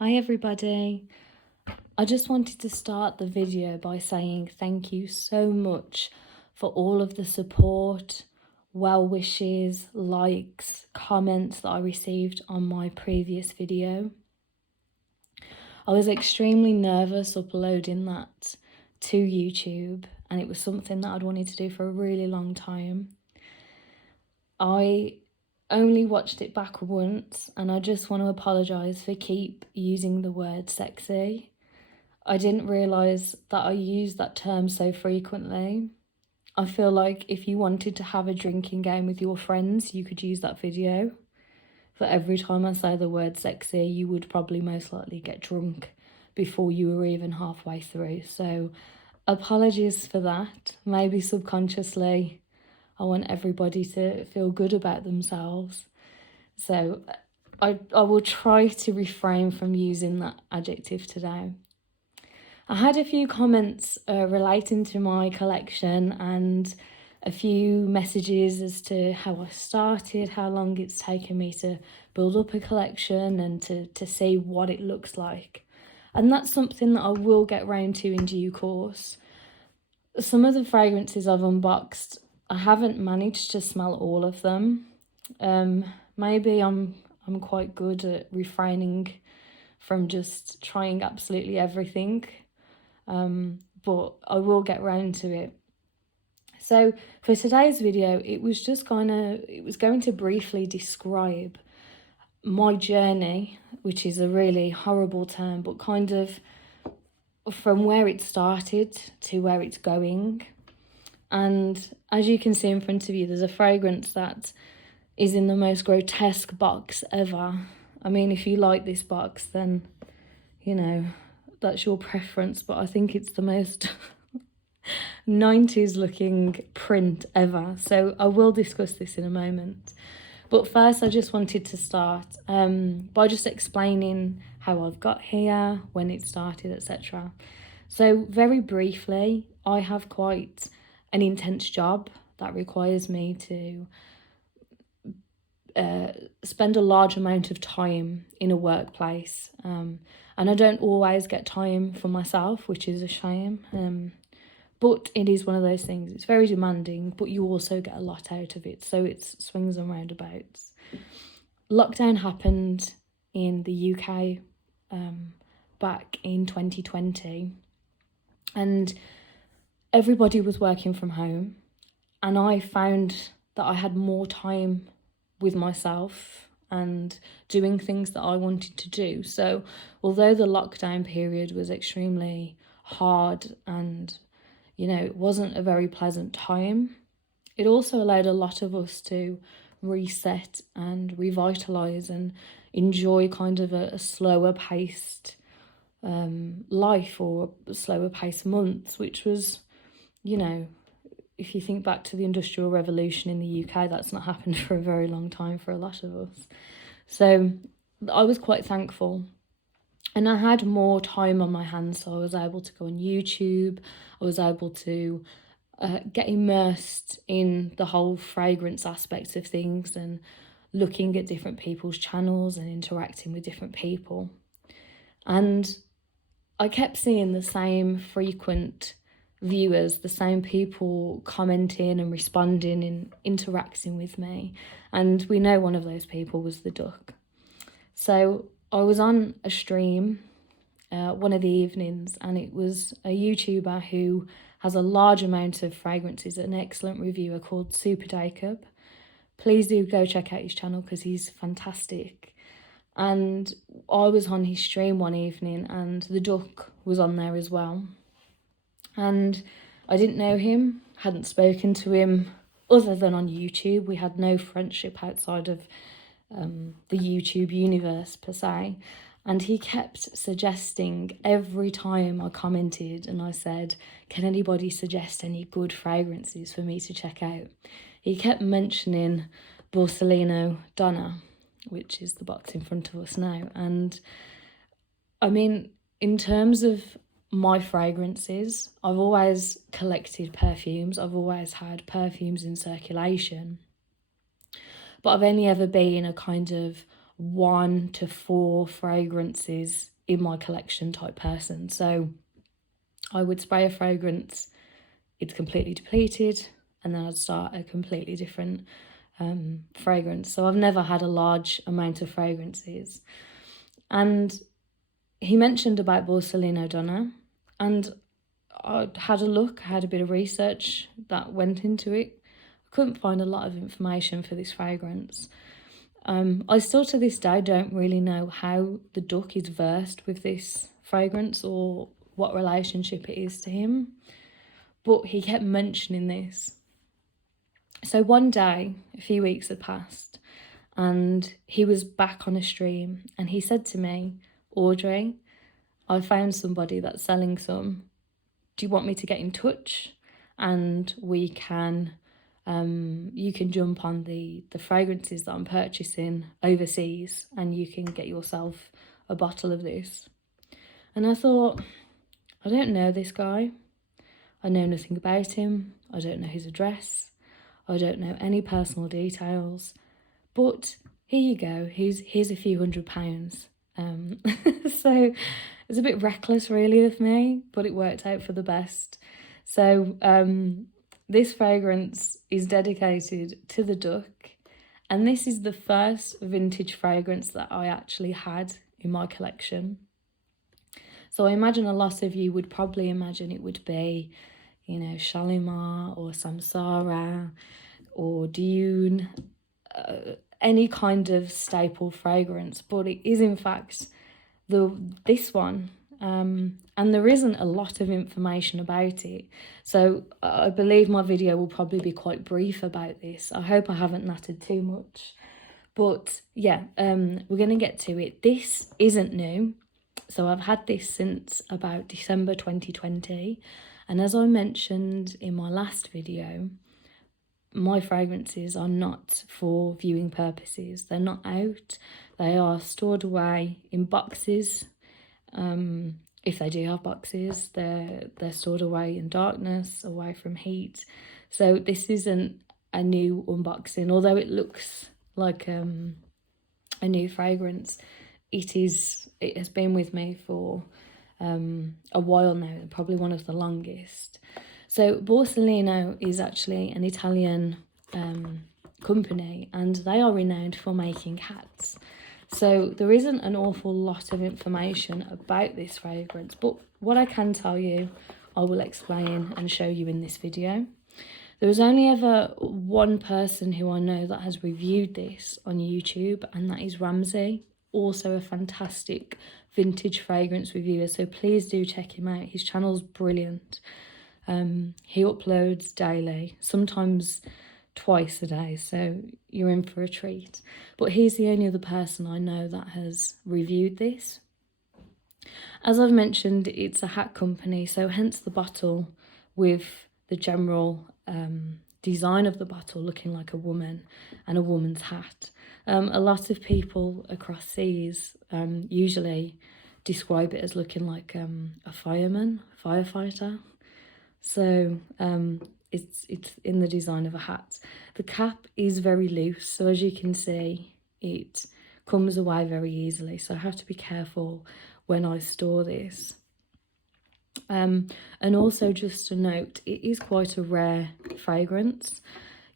Hi everybody. I just wanted to start the video by saying thank you so much for all of the support, well wishes, likes, comments that I received on my previous video. I was extremely nervous uploading that to YouTube, and it was something that I'd wanted to do for a really long time. I only watched it back once, and I just want to apologise for keep using the word sexy. I didn't realise that I used that term so frequently. I feel like if you wanted to have a drinking game with your friends, you could use that video. For every time I say the word sexy, you would probably most likely get drunk before you were even halfway through. So apologies for that. Maybe subconsciously, I want everybody to feel good about themselves. So I will try to refrain from using that adjective today. I had a few comments relating to my collection and a few messages as to how I started, how long it's taken me to build up a collection and to see what it looks like. And that's something that I will get round to in due course. Some of the fragrances I've unboxed, I haven't managed to smell all of them. Maybe I'm quite good at refraining from just trying absolutely everything. But I will get round to it. So for today's video, it was going to briefly describe my journey, which is a really horrible term, but kind of from where it started to where it's going. And as you can see in front of you, there's a fragrance that is in the most grotesque box ever. I mean, if you like this box, then, you know, that's your preference, but I think it's the most 90s looking print ever. So I will discuss this in a moment. But first, I just wanted to start by just explaining how I've got here, when it started, etc. So very briefly, I have quite an intense job that requires me to spend a large amount of time in a workplace, and I don't always get time for myself, which is a shame, but it is one of those things. It's very demanding, but you also get a lot out of it, so it's swings and roundabouts. Lockdown happened in the UK back in 2020, and everybody was working from home, and I found that I had more time with myself and doing things that I wanted to do. So although the lockdown period was extremely hard and, you know, it wasn't a very pleasant time, it also allowed a lot of us to reset and revitalise and enjoy kind of a slower paced life, or slower paced months, which was, you know, if you think back to the Industrial Revolution in the UK, that's not happened for a very long time for a lot of us. So I was quite thankful. And I had more time on my hands, so I was able to go on YouTube. I was able to get immersed in the whole fragrance aspects of things and looking at different people's channels and interacting with different people. And I kept seeing the same frequent viewers, the same people commenting and responding and interacting with me. And we know one of those people was the duck. So I was on a stream one of the evenings, and it was a YouTuber who has a large amount of fragrances, an excellent reviewer called Super Jacob. Please do go check out his channel because he's fantastic. And I was on his stream one evening, and the duck was on there as well. And I didn't know him, hadn't spoken to him other than on YouTube. We had no friendship outside of the YouTube universe per se. And he kept suggesting every time I commented and I said, can anybody suggest any good fragrances for me to check out? He kept mentioning Borsellino Donna, which is the box in front of us now. And I mean, in terms of my fragrances, I've always collected perfumes. I've always had perfumes in circulation. But I've only ever been a kind of 1 to 4 fragrances in my collection type person. So I would spray a fragrance, it's completely depleted, and then I'd start a completely different fragrance. So I've never had a large amount of fragrances. And he mentioned about Borsellino Donna, and I had a look, I had a bit of research that went into it. I couldn't find a lot of information for this fragrance. I still to this day don't really know how the duck is versed with this fragrance or what relationship it is to him, but he kept mentioning this. So one day, a few weeks had passed, and he was back on a stream, and he said to me, Audrey, I found somebody that's selling some. Do you want me to get in touch? And we can, you can jump on the fragrances that I'm purchasing overseas, and you can get yourself a bottle of this. And I thought, I don't know this guy. I know nothing about him. I don't know his address. I don't know any personal details. But here you go. Here's a few £100. So it's a bit reckless really of me, but it worked out for the best. So this fragrance is dedicated to the duck, and this is the first vintage fragrance that I actually had in my collection. So I imagine a lot of you would probably imagine it would be, you know, Shalimar or Samsara or Dune, any kind of staple fragrance, but it is in fact this one, and there isn't a lot of information about it, so I believe my video will probably be quite brief about this. I hope I haven't nattered too much, but yeah, we're going to get to it. This isn't new, so I've had this since about December 2020, and as I mentioned in my last video, my fragrances are not for viewing purposes. They're not out. They are stored away in boxes. If they do have boxes, they're stored away in darkness, away from heat. So this isn't a new unboxing, although it looks like a new fragrance. It has been with me for a while now, probably one of the longest. So Borsellino is actually an Italian company, and they are renowned for making hats. So there isn't an awful lot of information about this fragrance, but what I can tell you, I will explain and show you in this video. There was only ever one person who I know that has reviewed this on YouTube, and that is Ramsey, also a fantastic vintage fragrance reviewer, so please do check him out. His channel's brilliant. He uploads daily, sometimes twice a day, so you're in for a treat. But he's the only other person I know that has reviewed this. As I've mentioned, it's a hat company, so hence the bottle with the general design of the bottle looking like a woman and a woman's hat. A lot of people across seas usually describe it as looking like a firefighter. So it's in the design of a hat. The cap is very loose, so as you can see, it comes away very easily. So I have to be careful when I store this. And also just a note, it is quite a rare fragrance.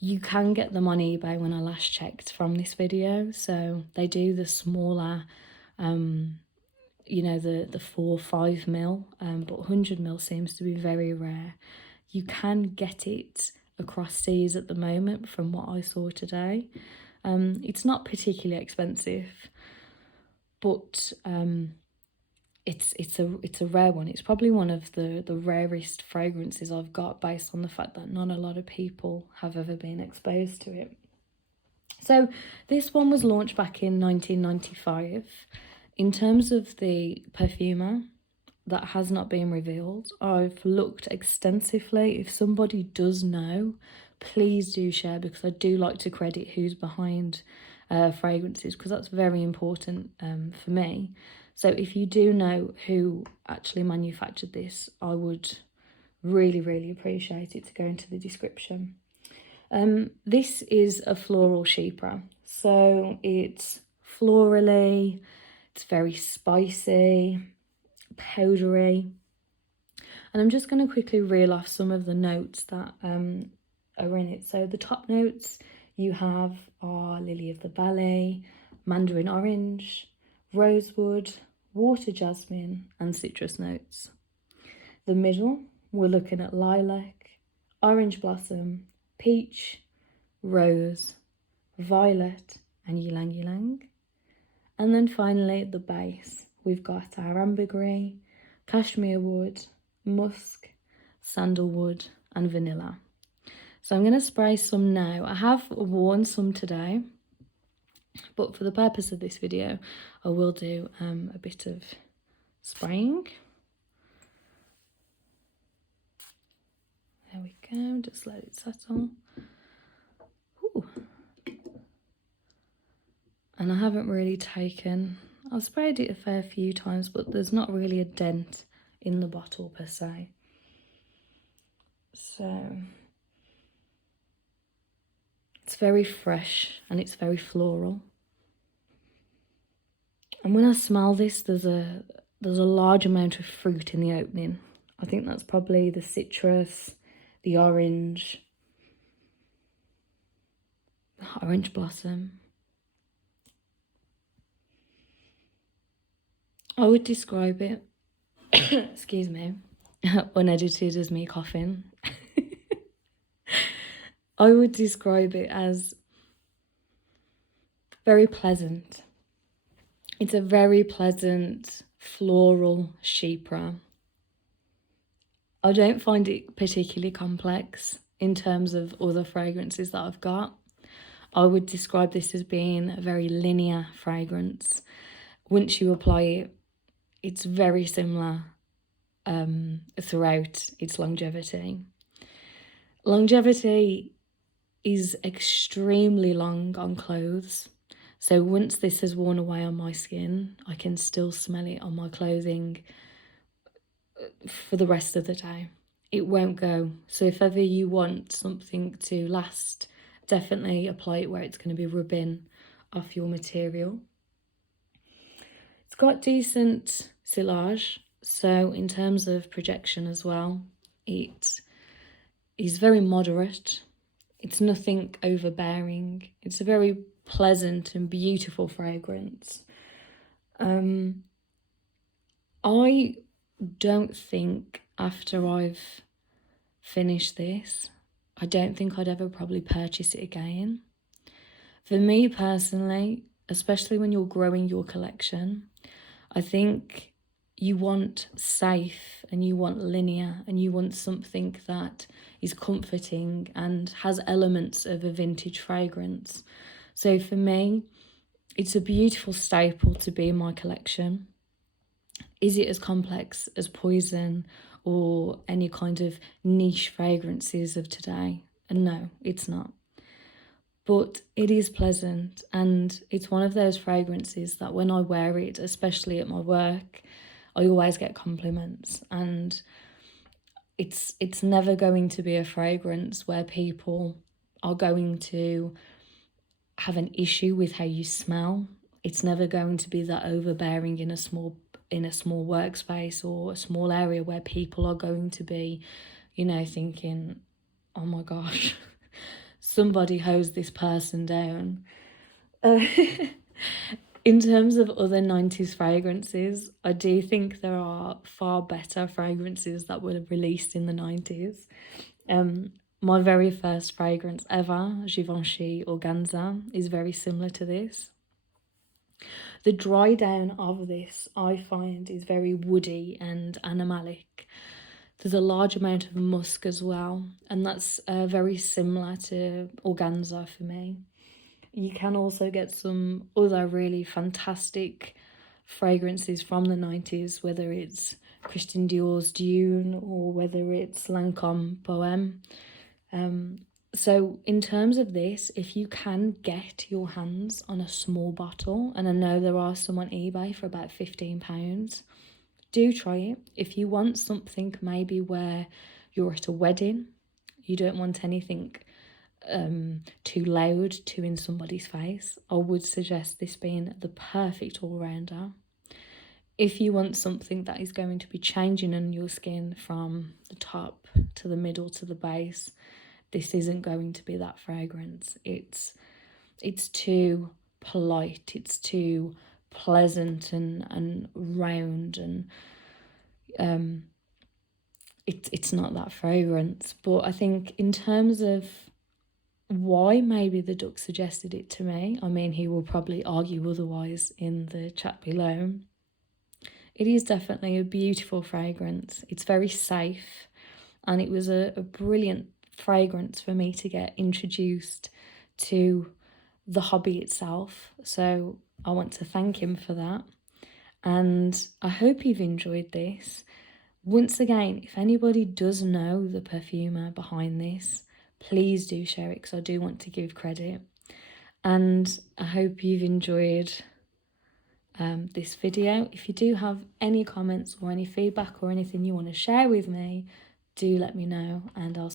You can get them on eBay when I last checked from this video. So they do the smaller, you know, the 4-5 mil, but 100 mil seems to be very rare. You can get it across seas at the moment from what I saw today. It's not particularly expensive, but it's a rare one. It's probably one of the rarest fragrances I've got, based on the fact that not a lot of people have ever been exposed to it. So this one was launched back in 1995. In terms of the perfumer, that has not been revealed. I've looked extensively. If somebody does know, please do share, because I do like to credit who's behind fragrances, because that's very important for me. So if you do know who actually manufactured this, I would really, really appreciate it to go into the description. This is a floral chypre. So it's florally, it's very spicy, powdery. And I'm just going to quickly reel off some of the notes that are in it. So the top notes you have are lily of the valley, mandarin orange, rosewood, water jasmine, and citrus notes. The middle, we're looking at lilac, orange blossom, peach, rose, violet, and ylang ylang. And then finally at the base, we've got our ambergris, cashmere wood, musk, sandalwood, and vanilla. So I'm going to spray some now. I have worn some today, but for the purpose of this video, I will do a bit of spraying. There we go, just let it settle. Ooh. And I haven't really taken, I've sprayed it a fair few times, but there's not really a dent in the bottle per se. So it's very fresh and it's very floral. And when I smell this, there's a large amount of fruit in the opening. I think that's probably the citrus, the orange blossom. I would describe it, excuse me, unedited as me coughing. I would describe it as very pleasant. It's a very pleasant floral chypre. I don't find it particularly complex in terms of other fragrances that I've got. I would describe this as being a very linear fragrance. Once you apply it, it's very similar throughout its longevity. Longevity is extremely long on clothes. So once this has worn away on my skin, I can still smell it on my clothing for the rest of the day. It won't go. So if ever you want something to last, definitely apply it where it's going to be rubbing off your material. It's got decent silage, so in terms of projection as well, it is very moderate. It's nothing overbearing. It's a very pleasant and beautiful fragrance. I don't think after I've finished this, I don't think I'd ever probably purchase it again. For me personally, especially when you're growing your collection, I think you want safe and you want linear and you want something that is comforting and has elements of a vintage fragrance. So for me, it's a beautiful staple to be in my collection. Is it as complex as Poison or any kind of niche fragrances of today? And no, it's not. But it is pleasant, and it's one of those fragrances that when I wear it, especially at my work, I always get compliments. And it's never going to be a fragrance where people are going to have an issue with how you smell. It's never going to be that overbearing in a small workspace or a small area where people are going to be, thinking, oh my gosh, somebody hose this person down. In terms of other 90s fragrances, I do think there are far better fragrances that were released in the 90s. My very first fragrance ever, Givenchy Organza, is very similar to this. The dry down of this, I find, is very woody and animalic. There's a large amount of musk as well, and that's very similar to Organza for me. You can also get some other really fantastic fragrances from the 90s, whether it's Christian Dior's Dune or whether it's Lancôme Poème. So in terms of this, if you can get your hands on a small bottle, and I know there are some on eBay for about £15, do try it. If you want something maybe where you're at a wedding, you don't want anything too loud, too in somebody's face. I would suggest this being the perfect all-rounder. If you want something that is going to be changing on your skin from the top to the middle to the base, this isn't going to be that fragrance. It's too polite, it's too pleasant and round, and it's not that fragrance. But I think in terms of why maybe the duck suggested it to me, I mean, he will probably argue otherwise in the chat below. It is definitely a beautiful fragrance. It's very safe, and it was a brilliant fragrance for me to get introduced to the hobby itself. So I want to thank him for that. And I hope you've enjoyed this. Once again, if anybody does know the perfumer behind this, please do share it, because I do want to give credit. And I hope you've enjoyed this video. If you do have any comments or any feedback or anything you want to share with me, do let me know, and I'll